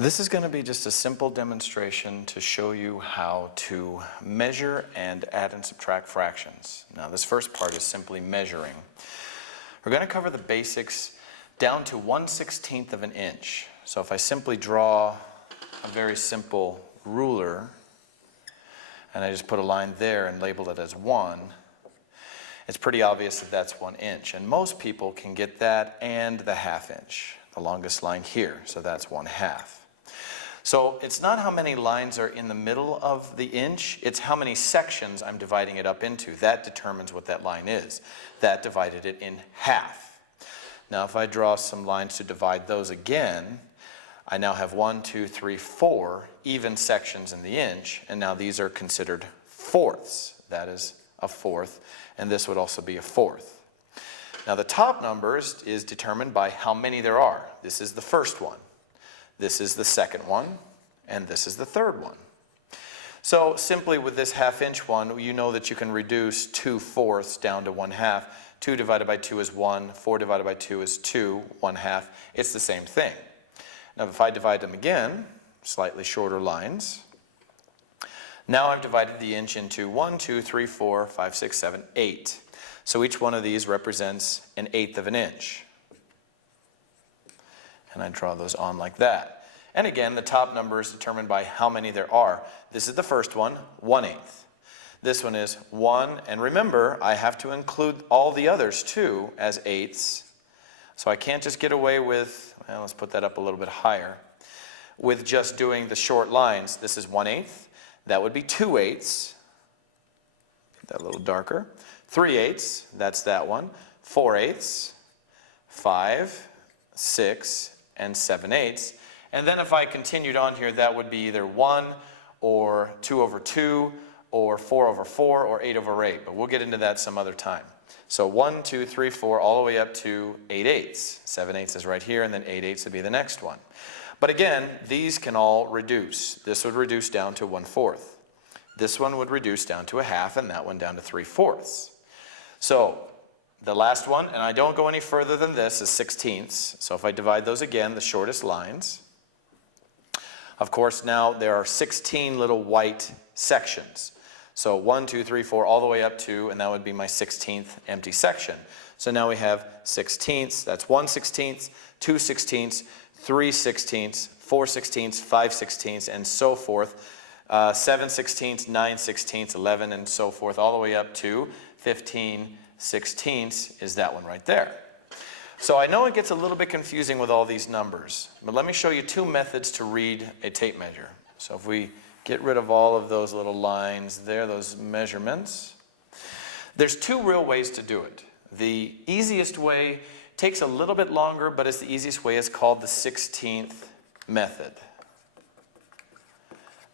This is going to be just a simple demonstration to show you how to measure and add and subtract fractions. Now this first part is simply measuring. We're going to cover the basics down to 1/16 of an inch. So if I simply draw a very simple ruler and I just put a line there and label it as 1, it's pretty obvious that that's 1 inch. And most people can get that and the 1/2 inch, the longest line here, so that's 1/2. So it's not how many lines are in the middle of the inch, it's how many sections I'm dividing it up into. That determines what that line is. That divided it in half. Now if I draw some lines to divide those again, I now have 1, 2, 3, 4 even sections in the inch, and now these are considered fourths. That is a fourth, and this would also be a fourth. Now the top numbers is determined by how many there are. This is the first one. This is the second one, and this is the third one. So simply with this 1/2 inch one, you know that you can reduce 2/4 down to 1/2. 2 divided by 2 is 1, 4 divided by 2 is 2, 1/2. It's the same thing. Now if I divide them again, slightly shorter lines, now I've divided the inch into 1, 2, 3, 4, 5, 6, 7, 8. So each one of these represents 1/8 of an inch. And I draw those on like that. And again, the top number is determined by how many there are. This is the first one, 1/8. This one is 1, and remember, I have to include all the others too as eighths. So I can't just get away with, well, let's put that up a little bit higher, with just doing the short lines. This is 1/8. That would be 2/8. Get that a little darker. 3/8, that's that one. 4/8, 5, 6, and 7/8. And then if I continued on here, that would be either 1 or 2/2 or 4/4 or 8/8. But we'll get into that some other time. So 1, 2, 3, 4, all the way up to 8/8. 7/8 is right here, and then 8/8 would be the next one. But again, these can all reduce. This would reduce down to 1/4. This one would reduce down to 1/2, and that one down to 3/4. So the last one, and I don't go any further than this, is 16ths. So if I divide those again, the shortest lines. Of course, now there are 16 little white sections. So 1, 2, 3, 4, all the way up to, and that would be my 16th empty section. So now we have 16ths, that's 1/16, 2/16, 3/16, 4/16, 5/16, and so forth. 7/16, 9/16, 11, and so forth, all the way up to 15/16 is that one right there. So I know it gets a little bit confusing with all these numbers, but let me show you 2 methods to read a tape measure. So if we get rid of all of those little lines there, those measurements, there's 2 real ways to do it. The easiest way takes a little bit longer, but it's the easiest way. It's called the 16th method.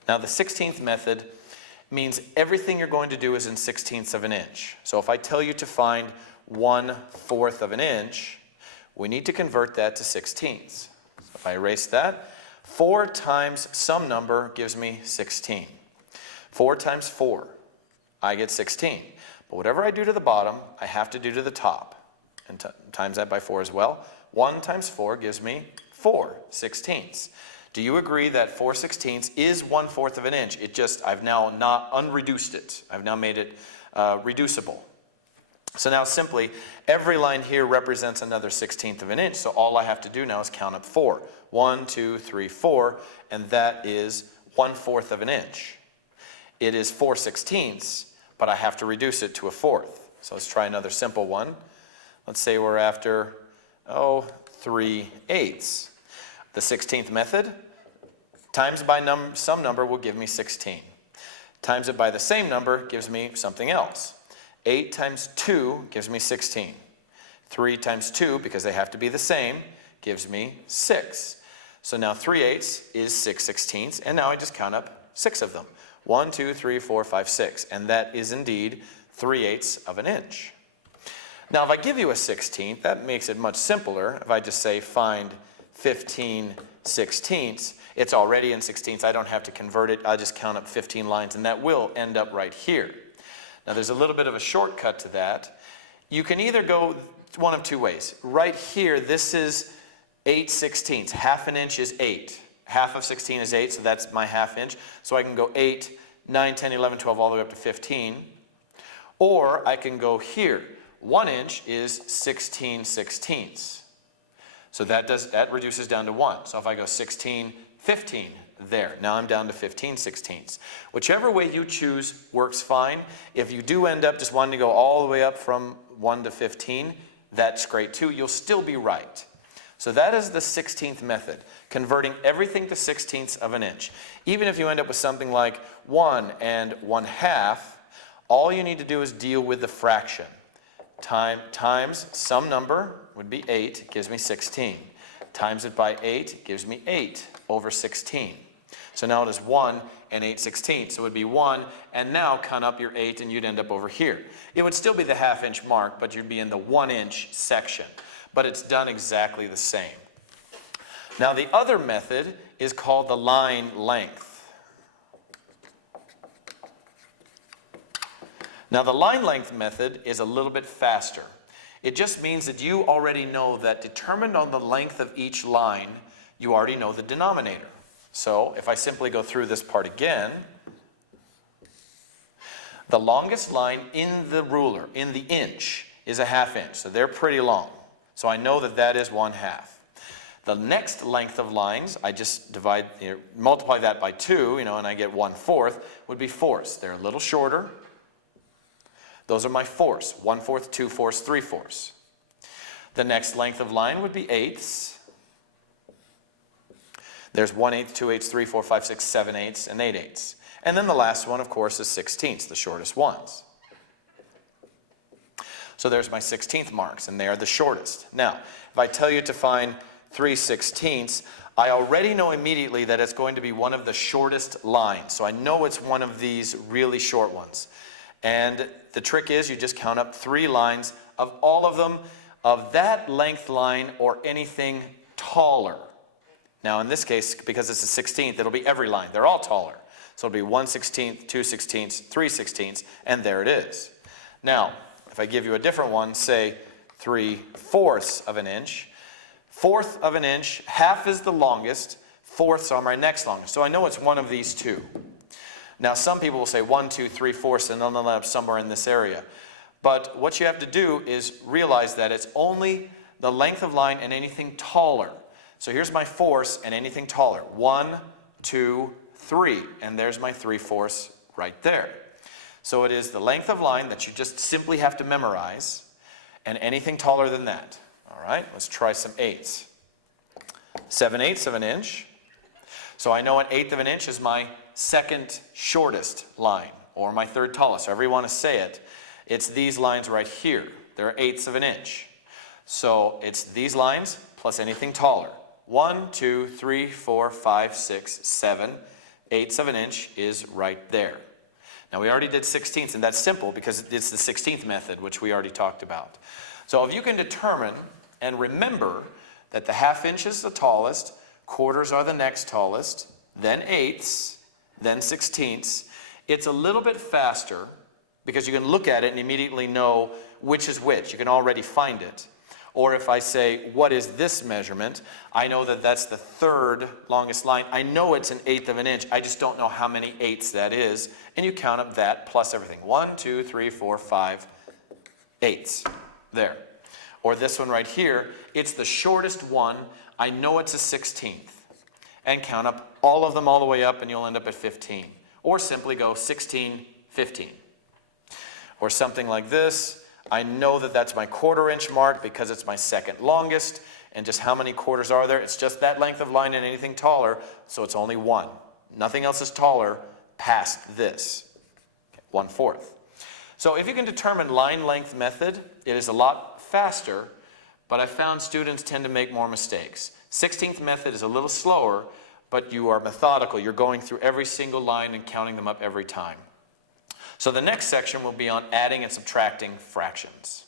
Now the 16th method means everything you're going to do is in 16ths of an inch. So if I tell you to find 1/4 of an inch, we need to convert that to 16ths. So if I erase that, 4 times some number gives me 16. 4 times 4, I get 16. But whatever I do to the bottom, I have to do to the top. And times that by 4 as well. 1 times 4 gives me 4/16. Do you agree that 4/16 is 1/4 of an inch? It just, I've now not unreduced it. I've now made it reducible. So now simply, every line here represents another 16th of an inch. So all I have to do now is count up 4. 1, 2, 3, 4, and that is 1/4 of an inch. It is 4/16, but I have to reduce it to 1/4. So let's try another simple one. Let's say we're after, 3/8. The 16th method, times by some number will give me 16. Times it by the same number gives me something else. 8 times 2 gives me 16. 3 times 2, because they have to be the same, gives me 6. So now 3/8 is 6/16, and now I just count up 6 of them. 1, 2, 3, 4, 5, 6, and that is indeed 3/8 of an inch. Now if I give you a 16th, that makes it much simpler. If I just say find 15/16, it's already in 16ths. I don't have to convert it. I'll just count up 15 lines, and that will end up right here. Now there's a little bit of a shortcut to that. You can either go one of 2 ways. Right here, this is 8/16. 1/2 an inch is 8. Half of 16 is 8, so that's my half inch. So I can go 8, 9, 10, 11, 12, all the way up to 15. Or I can go here. 1 inch is 16 sixteenths. So that reduces down to 1. So if I go 16, 15, there. Now I'm down to 15 sixteenths. Whichever way you choose works fine. If you do end up just wanting to go all the way up from 1 to 15, that's great too. You'll still be right. So that is the 16th method, converting everything to sixteenths of an inch. Even if you end up with something like 1 and 1/2, all you need to do is deal with the fraction. Times some number would be 8, gives me 16. Times it by 8 gives me 8 over 16. So now it is 1 and 8 sixteenths. So it would be 1, and now count up your 8 and you'd end up over here. It would still be the half inch mark, but you'd be in the 1 inch section. But it's done exactly the same. Now the other method is called the line length. Now the line length method is a little bit faster. It just means that you already know that determined on the length of each line, you already know the denominator. So if I simply go through this part again, the longest line in the ruler, in the inch, is a half inch. So they're pretty long. So I know that that is 1/2. The next length of lines, I just multiply that by 2, and I get 1/4, would be fourths. They're a little shorter. Those are my fourths. 1/4, 2/4, 3/4. The next length of line would be eighths. There's 1/8, 2/8, 3, 4, 5, 6, 7/8, and 8/8. And then the last one, of course, is sixteenths, the shortest ones. So there's my 16th marks, and they are the shortest. Now, if I tell you to find 3/16, I already know immediately that it's going to be one of the shortest lines. So I know it's one of these really short ones. And the trick is you just count up 3 lines of all of them of that length line or anything taller. Now in this case, because it's a 16th, it'll be every line. They're all taller. So it'll be 1/16, 2/16, 3/16, and there it is. Now, if I give you a different one, say 3/4 of an inch, 1/4 of an inch, half is the longest, fourths are my next longest. So I know it's one of these two. Now some people will say 1, 2, 3/4, and they'll end up somewhere in this area. But what you have to do is realize that it's only the length of line and anything taller. So here's my fourths and anything taller. 1, 2, 3, and there's my 3/4 right there. So it is the length of line that you just simply have to memorize, and anything taller than that. All right, let's try some eighths. 7/8 of an inch. So I know 1/8 of an inch is my second shortest line, or my third tallest, however you want to say it. It's these lines right here. They're 1/8 of an inch. So it's these lines plus anything taller. 1, 2, 3, 4, 5, 6, 7. 1/8 of an inch is right there. Now we already did 16ths, and that's simple because it's the 16th method, which we already talked about. So if you can determine and remember that the half inch is the tallest, quarters are the next tallest, then eighths, then sixteenths, it's a little bit faster because you can look at it and immediately know which is which. You can already find it. Or if I say, what is this measurement? I know that that's the third longest line. I know it's 1/8 of an inch. I just don't know how many eighths that is. And you count up that plus everything. 1, 2, 3, 4, 5 eighths. There. Or this one right here, it's the shortest one. I know it's a 16th. And count up all of them all the way up, and you'll end up at 15. Or simply go 16, 15. Or something like this. I know that that's my 1/4 inch mark because it's my second longest. And just how many quarters are there? It's just that length of line and anything taller, so it's only 1. Nothing else is taller past this. 1/4. So if you can determine line length method, it is a lot faster, but I found students tend to make more mistakes. 16th method is a little slower, but you are methodical. You're going through every single line and counting them up every time. So the next section will be on adding and subtracting fractions.